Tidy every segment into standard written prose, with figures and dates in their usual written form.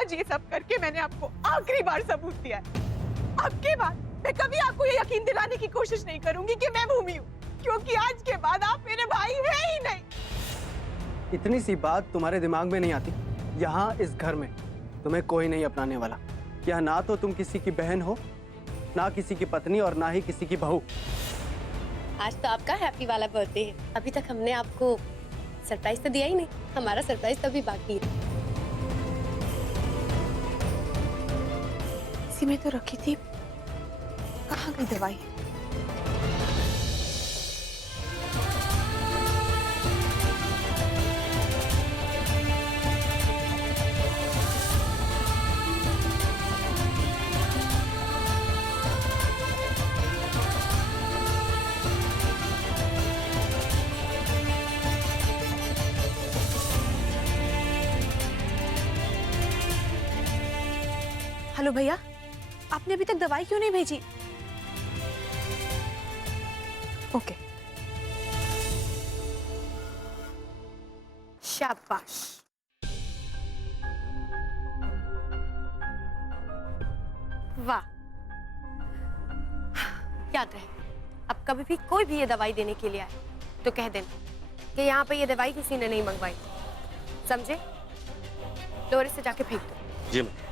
आज ये सब करके मैंने आपको आखिरी बार सबूत दिया है। अब के बाद मैं कभी आपको ये यकीन दिलाने की कोशिश नहीं करूंगी कि मैं भूमि हूँ, क्योंकि आज के बाद आप मेरे भाई हैं ही नहीं। इतनी सी बात तुम्हारे दिमाग में नहीं आती? यहाँ इस घर में तुम्हें कोई नहीं अपनाने वाला। यहाँ ना तो तुम किसी की बहन हो, ना किसी की पत्नी, और ना ही किसी की बहू। आज तो आपका हैप्पी वाला बर्थडे है, अभी तक हमने आपको सरप्राइज तो दिया ही नहीं। हमारा सरप्राइज तो अभी बाकी है। इसी में तो रखी थी, कहाँ गई दवाई? हेलो भैया, आपने अभी तक दवाई क्यों नहीं भेजी? ओके। शाबाश। वाह। याद रहे, अब कभी भी कोई भी ये दवाई देने के लिए आए तो कह देना कि यहाँ पे ये दवाई किसी ने नहीं मंगवाई, समझे? लोरे से जाके फेंक दो। जी मैम।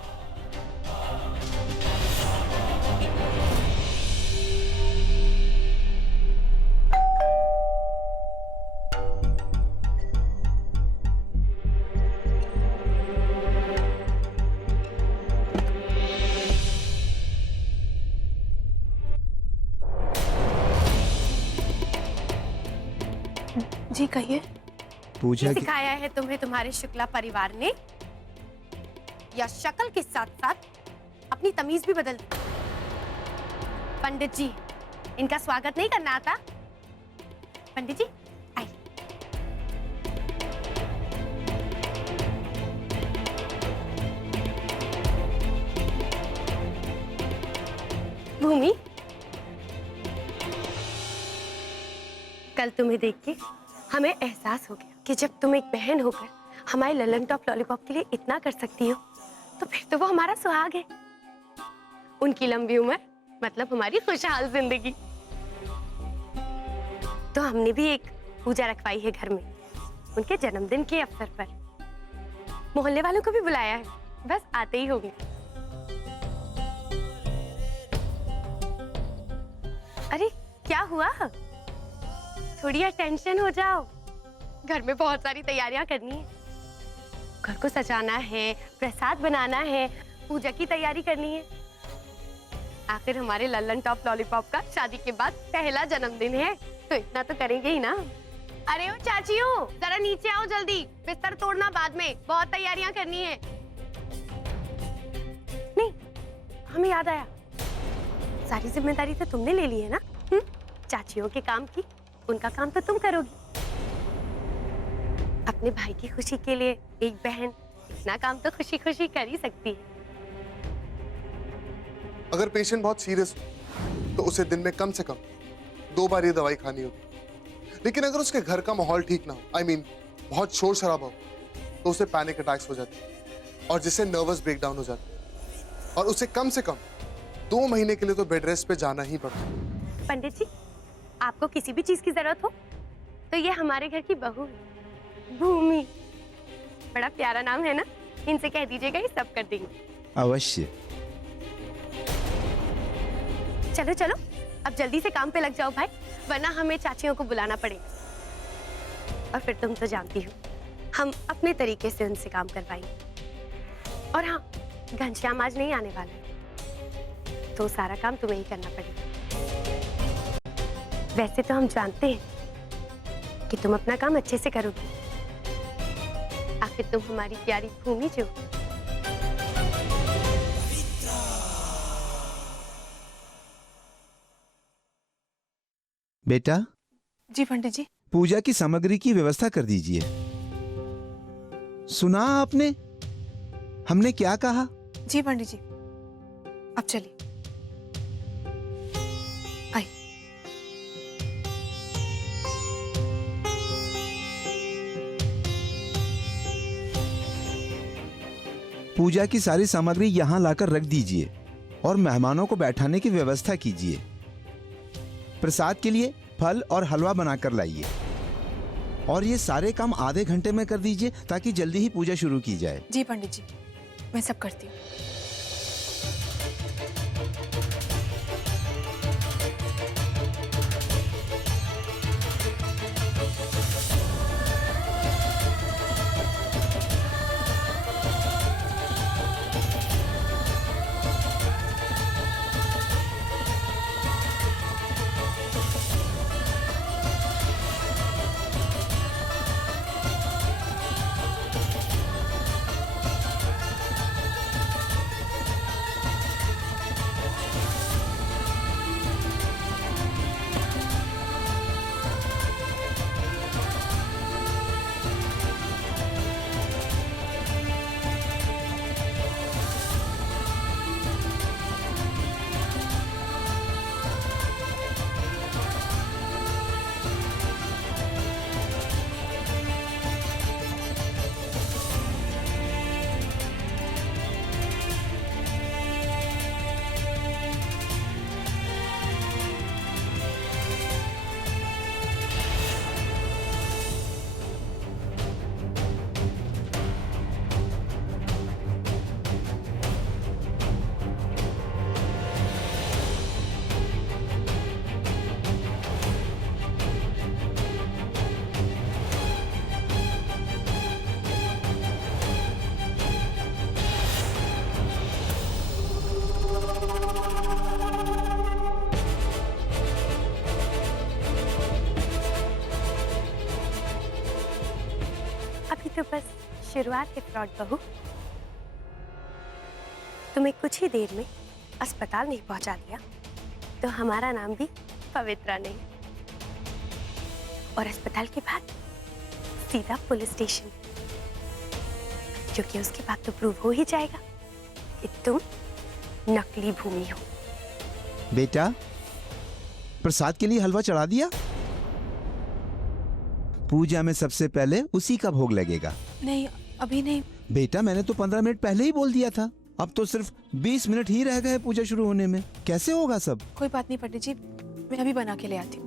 जी कहिए। पूजा की सिखाया है तुम्हें तुम्हारे शुक्ला परिवार ने, या शक्ल के साथ साथ अपनी तमीज भी बदल दी? पंडित जी, इनका स्वागत नहीं करना आता? पंडित जी आइए। भूमि, कल तुम्हें देख के हमें एहसास हो गया कि जब तुम एक बहन होकर हमारे ललन टॉप लॉलीपॉप के लिए इतना कर सकती हो, तो फिर तो वो हमारा सुहाग है। उनकी लंबी उम्र मतलब हमारी खुशहाल जिंदगी। तो हमने भी एक पूजा रखवाई है घर में, उनके जन्मदिन के अवसर पर। मोहल्ले वालों को भी बुलाया है, बस आते ही होंगे। अरे क्या हुआ? थोड़ी अटेंशन हो जाओ। घर में बहुत सारी तैयारियां करनी है। घर को सजाना है, प्रसाद बनाना है, पूजा की तैयारी करनी है। आखिर हमारे लल्लन टॉप लॉलीपॉप का शादी के बाद पहला जन्मदिन है, तो इतना तो करेंगे ही ना। अरे ओ चाचियों, जरा नीचे आओ जल्दी, बिस्तर तोड़ना बाद में, बहुत तैयारियां करनी है। नहीं, हमें याद आया, सारी जिम्मेदारी तो तुमने ले ली है ना। चाचियों के काम की, उनका काम तो तुम करोगी। अपने भाई की खुशी के लिए एक बहन इतना काम तो खुशी खुशी कर ही सकती है। अगर पेशेंट बहुत सीरियस हो तो उसे दिन में कम से कम 2 बार ये दवाई खानी होगी। लेकिन अगर उसके घर का माहौल ठीक ना हो, बहुत शोर शराबा हो, तो उसे पैनिक अटैक्स हो जाते हैं और जिससे नर्वस ब्रेकडाउन हो जाता है, और उसे कम से कम 2 महीने के लिए तो बेड रेस्ट पे जाना ही पड़ता है। पंडित जी, आपको किसी भी चीज की जरूरत हो तो ये हमारे घर की बहू है, भूमि। बड़ा प्यारा नाम है ना, इनसे कह दीजिएगा, ये सब कर देंगे। अवश्य। चलो चलो, अब जल्दी से काम पे लग जाओ भाई, वरना हमें चाचियों को बुलाना पड़ेगा। और फिर तुम तो जानती हो, हम अपने तरीके से उनसे काम करवाएंगे। और हाँ, घनश्याम आज नहीं आने वाला है, तो सारा काम तुम्हें ही करना पड़ेगा। वैसे तो हम जानते हैं कि तुम अपना काम अच्छे से करोगी, आखिर तुम हमारी प्यारी भूमि जो। बेटा। जी पंडित जी। पूजा की सामग्री की व्यवस्था कर दीजिए। सुना आपने हमने क्या कहा? जी पंडित जी, अब चलिए। आइए। पूजा की सारी सामग्री यहाँ लाकर रख दीजिए और मेहमानों को बैठाने की व्यवस्था कीजिए। प्रसाद के लिए फल और हलवा बनाकर लाइए और ये सारे काम आधे घंटे में कर दीजिए ताकि जल्दी ही पूजा शुरू की जाए। जी पंडित जी, मैं सब करती हूँ। अभी तो बस शुरुआत है फ्रॉड बहू। तुम्हें कुछ ही देर में अस्पताल नहीं पहुंचा दिया तो हमारा नाम भी पवित्रा नहीं, और अस्पताल के बाद सीधा पुलिस स्टेशन, क्योंकि उसके बाद तो प्रूव हो ही जाएगा कि तुम नकली भूमि हो। बेटा, प्रसाद के लिए हलवा चढ़ा दिया? पूजा में सबसे पहले उसी का भोग लगेगा। नहीं, अभी नहीं। बेटा, मैंने तो 15 मिनट पहले ही बोल दिया था। अब तो सिर्फ 20 मिनट ही रह गए पूजा शुरू होने में। कैसे होगा सब? कोई बात नहीं पंडित जी, मैं अभी बना के ले आती हूँ।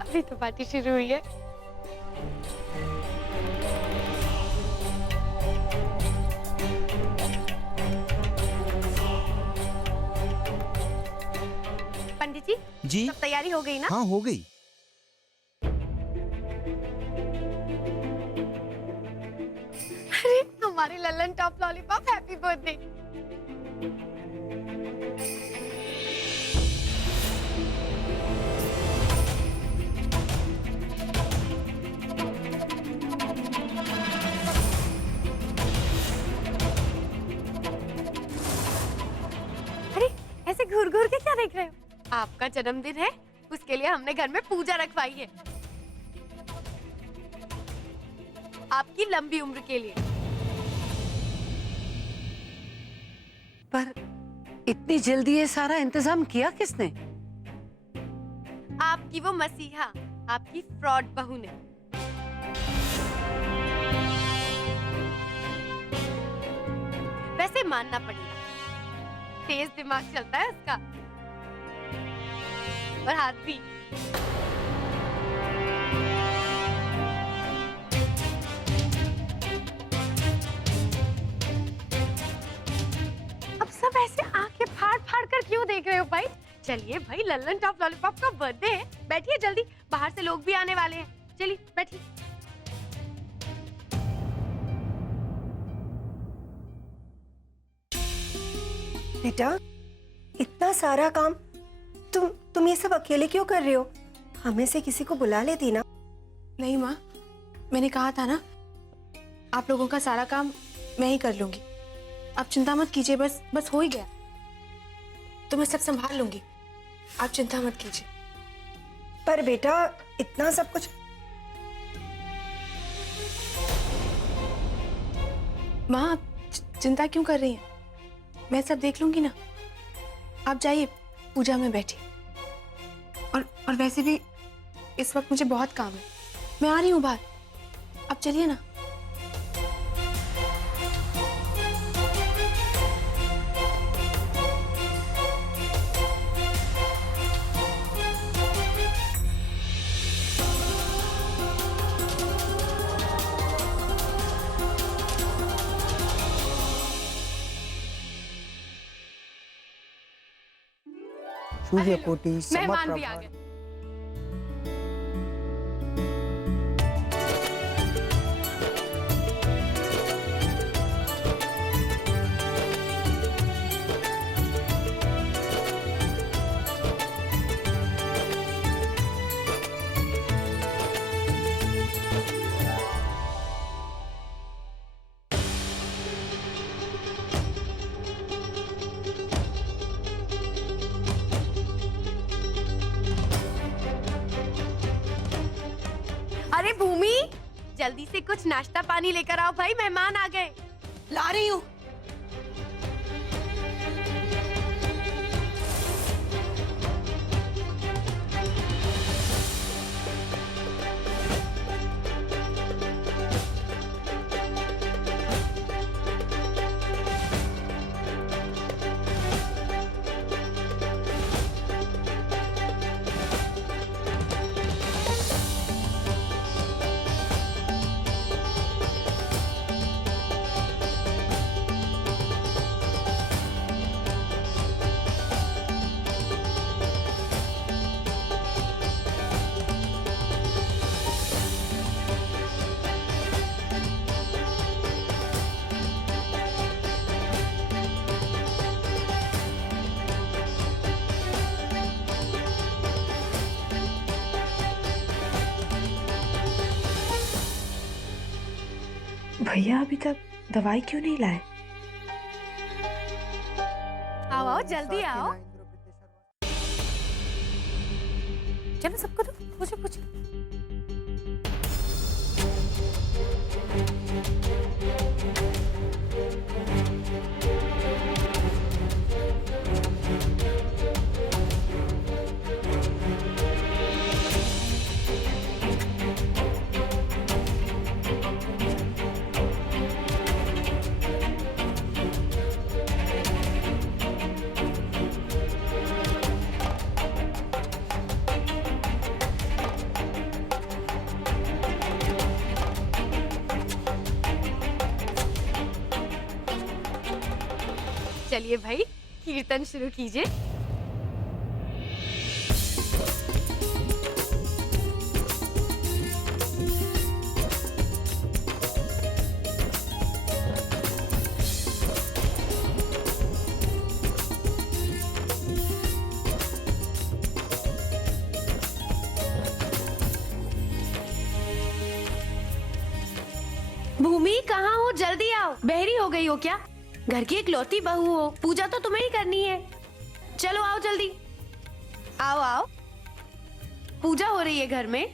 अभी तो पार्टी शुरू हुई है। पंडित जी, जी? सब तैयारी हो गई ना? हाँ, हो गई। अरे हमारे Lallan top lollipop, happy birthday. अरे ऐसे घूर घूर के क्या देख रहे हो? आपका जन्मदिन है, उसके लिए हमने घर में पूजा रखवाई है। आपकी लंबी उम्र के लिए। पर इतनी जल्दी ये सारा इंतजाम किया किसने? आपकी वो मसीहा, आपकी फ्रॉड बहू ने। वैसे मानना पड़ेगा, तेज दिमाग चलता है उसका, और हाथ भी। अब सब ऐसे आंखें फाड़ फाड़ कर क्यों देख रहे हो भाई? चलिए भाई, लल्लन टॉप लॉलीपॉप का बर्थडे है, बैठिए जल्दी, बाहर से लोग भी आने वाले हैं। चलिए बैठिए। बेटा, इतना सारा काम तुम ये सब अकेले क्यों कर रहे हो? हमें से किसी को बुला लेती ना। नहीं माँ, मैंने कहा था ना, आप लोगों का सारा काम मैं ही कर लूंगी। आप चिंता मत कीजिए, बस हो ही गया तो मैं सब संभाल लूंगी, आप चिंता मत कीजिए। पर बेटा, इतना सब कुछ। माँ, चिंता क्यों कर रही हैं? मैं सब देख लूंगी ना। आप जाइए, पूजा में बैठिए। और वैसे भी इस वक्त मुझे बहुत काम है, मैं आ रही हूँ बाहर। आप चलिए ना। सूर्यकोटि मेहमान भी आ समप्रभा। गए। अरे भूमि, जल्दी से कुछ नाश्ता पानी लेकर आओ भाई, मेहमान आ गए। ला रही हूँ। भैया अभी तक दवाई क्यों नहीं लाए? आओ आओ जल्दी आओ। चलो सबको तो पूछो पूछो। चलिए भाई, कीर्तन शुरू कीजिए। भूमि कहाँ हो? जल्दी आओ। बहरी हो गई हो क्या? घर की इकलौती बहू हो, पूजा तो तुम्हें ही करनी है। चलो आओ जल्दी, आओ आओ, पूजा हो रही है घर में।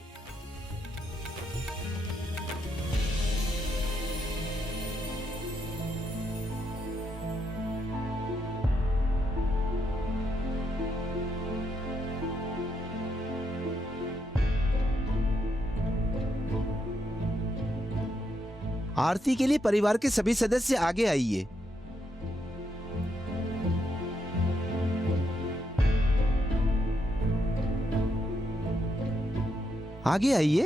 आरती के लिए परिवार के सभी सदस्य आगे आइए। आगे आइए।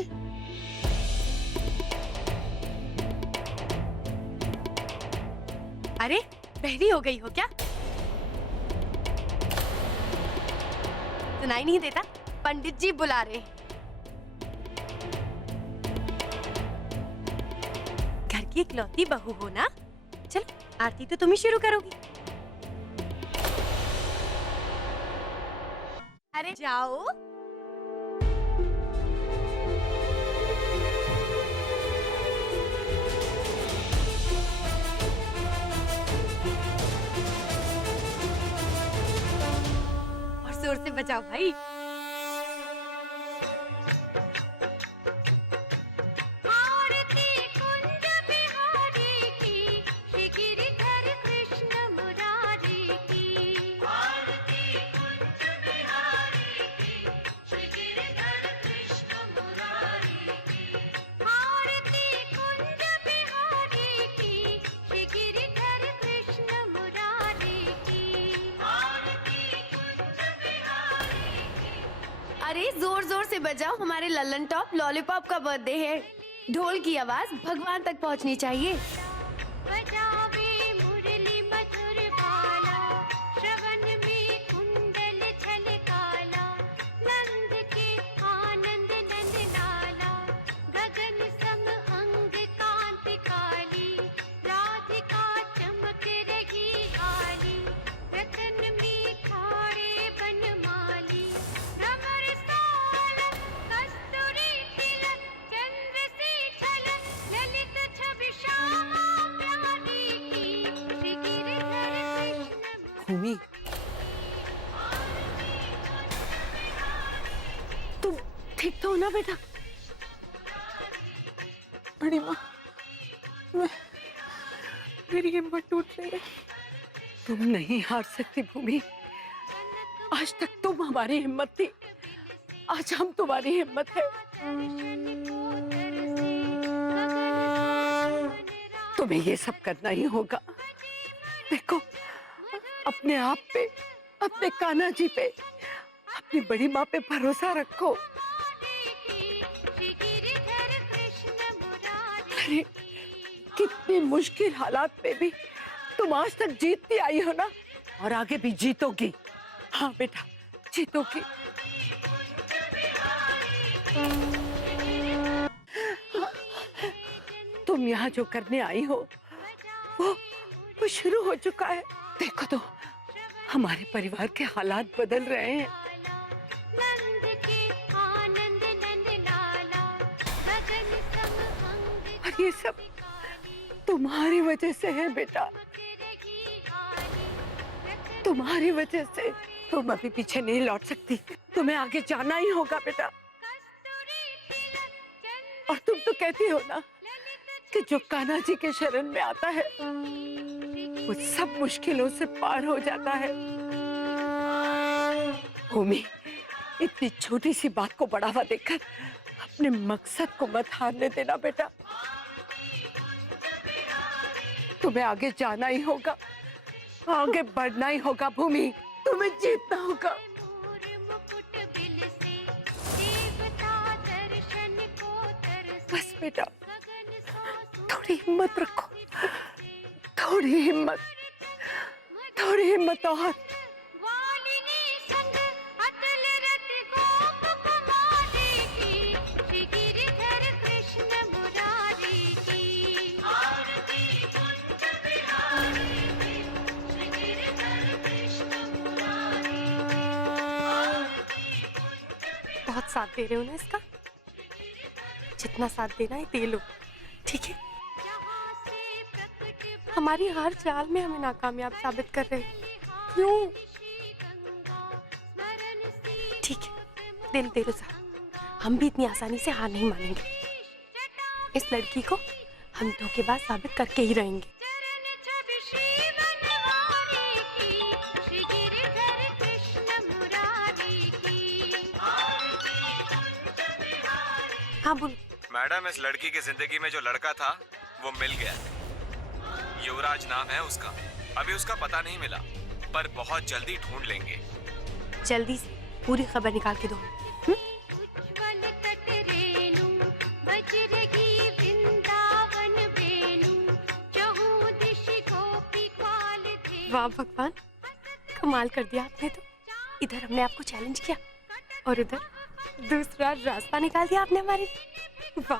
अरे बहरी हो गई हो क्या? सुनाई नहीं देता? पंडित जी बुला रहे हैं। घर की इकलौती बहू हो ना, चलो आरती तो तुम ही शुरू करोगी। अरे जाओ। जोर से बजाओ भाई। आरती कुंज बिहारी की, श्री गिरि अरे जोर जोर से बजाओ, हमारे लल्लन टॉप लॉलीपॉप का बर्थडे है। ढोल की आवाज भगवान तक पहुंचनी चाहिए। भूमि, तुम ठीक तो हो ना बेटा? बड़ी माँ, मेरी हिम्मत टूट रही है। तुम नहीं हार सकती भूमि। आज तक तुम हमारी हिम्मत थी, आज हम तुम्हारी हिम्मत है। तुम्हें ये सब करना ही होगा। देखो, अपने आप पे, अपने कान्हा जी पे, अपनी बड़ी माँ पे भरोसा रखो। अरे कितनी मुश्किल हालात में भी तुम आज तक जीतती आई हो ना, और आगे भी जीतोगी। हाँ बेटा, जीतोगी। तुम यहाँ जो करने आई हो वो शुरू हो चुका है। देखो तो, हमारे परिवार के हालात बदल रहे हैं। और ये सब तुम्हारी वजह से है बेटा, तुम्हारी वजह से। तुम अभी पीछे नहीं लौट सकती, तुम्हें आगे जाना ही होगा बेटा। और तुम तो कहती हो ना कि जो कान्हा जी के शरण में आता है वो सब मुश्किलों से पार हो जाता है। भूमि, इतनी छोटी सी बात को बढ़ावा देकर अपने मकसद को मत हारने देना बेटा। तुम्हें आगे जाना ही होगा, आगे बढ़ना ही होगा भूमि, तुम्हें जीतना होगा। बस बेटा, थोड़ी हिम्मत रखो, थोड़ी हिम्मत, थोड़ी हिम्मत और। बहुत साथ दे रहे हो ना इसका, जितना साथ देना है दे लो, ठीक है? हमारी हर चाल में हमें नाकामयाब साबित कर रहे हैं। क्यों? ठीक है, दिल दे दो साहब, हम भी इतनी आसानी से हार नहीं मानेंगे। इस लड़की को हम धोखेबाज साबित करके ही रहेंगे। हाँ बोलो। मैडम, इस लड़की की जिंदगी में जो लड़का था वो मिल गया। युवराज नाम है उसका। अभी उसका पता नहीं मिला, पर बहुत जल्दी ढूंढ लेंगे। जल्दी से पूरी खबर निकाल के दो। वाह भगवान, कमाल कर दिया आपने तो। इधर हमने आपको चैलेंज किया और उधर दूसरा रास्ता निकाल दिया आपने हमारे। वाह।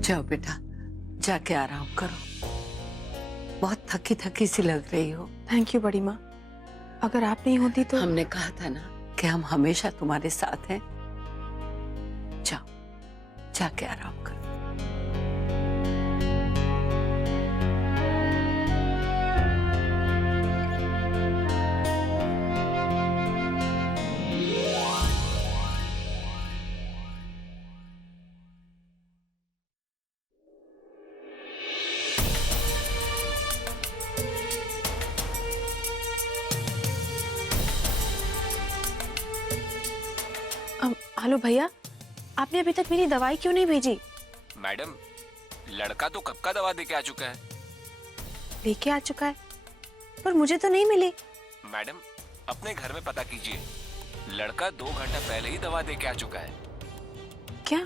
जाओ बेटा, जाके आराम करो, बहुत थकी थकी सी लग रही हो। थैंक यू बड़ी माँ, अगर आप नहीं होती तो। हमने कहा था ना कि हम हमेशा तुम्हारे साथ हैं। जाओ, जाके आराम करो। हेलो भैया, आपने अभी तक मेरी दवाई क्यों नहीं भेजी? मैडम, लड़का तो कब का दवा दे के आ चुका है। लेके आ चुका है, पर मुझे तो नहीं मिली। मैडम, अपने घर में पता कीजिए, लड़का 2 घंटा पहले ही दवा दे के आ चुका है। क्या?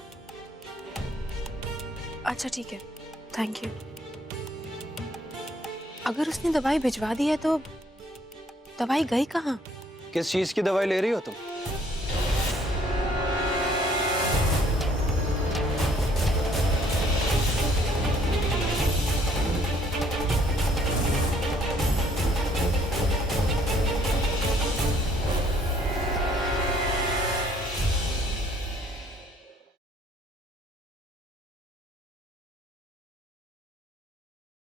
अच्छा ठीक है, थैंक यू। अगर उसने दवाई भिजवा दी है तो दवाई गई कहाँ? किस चीज की दवाई ले रही हो तुम?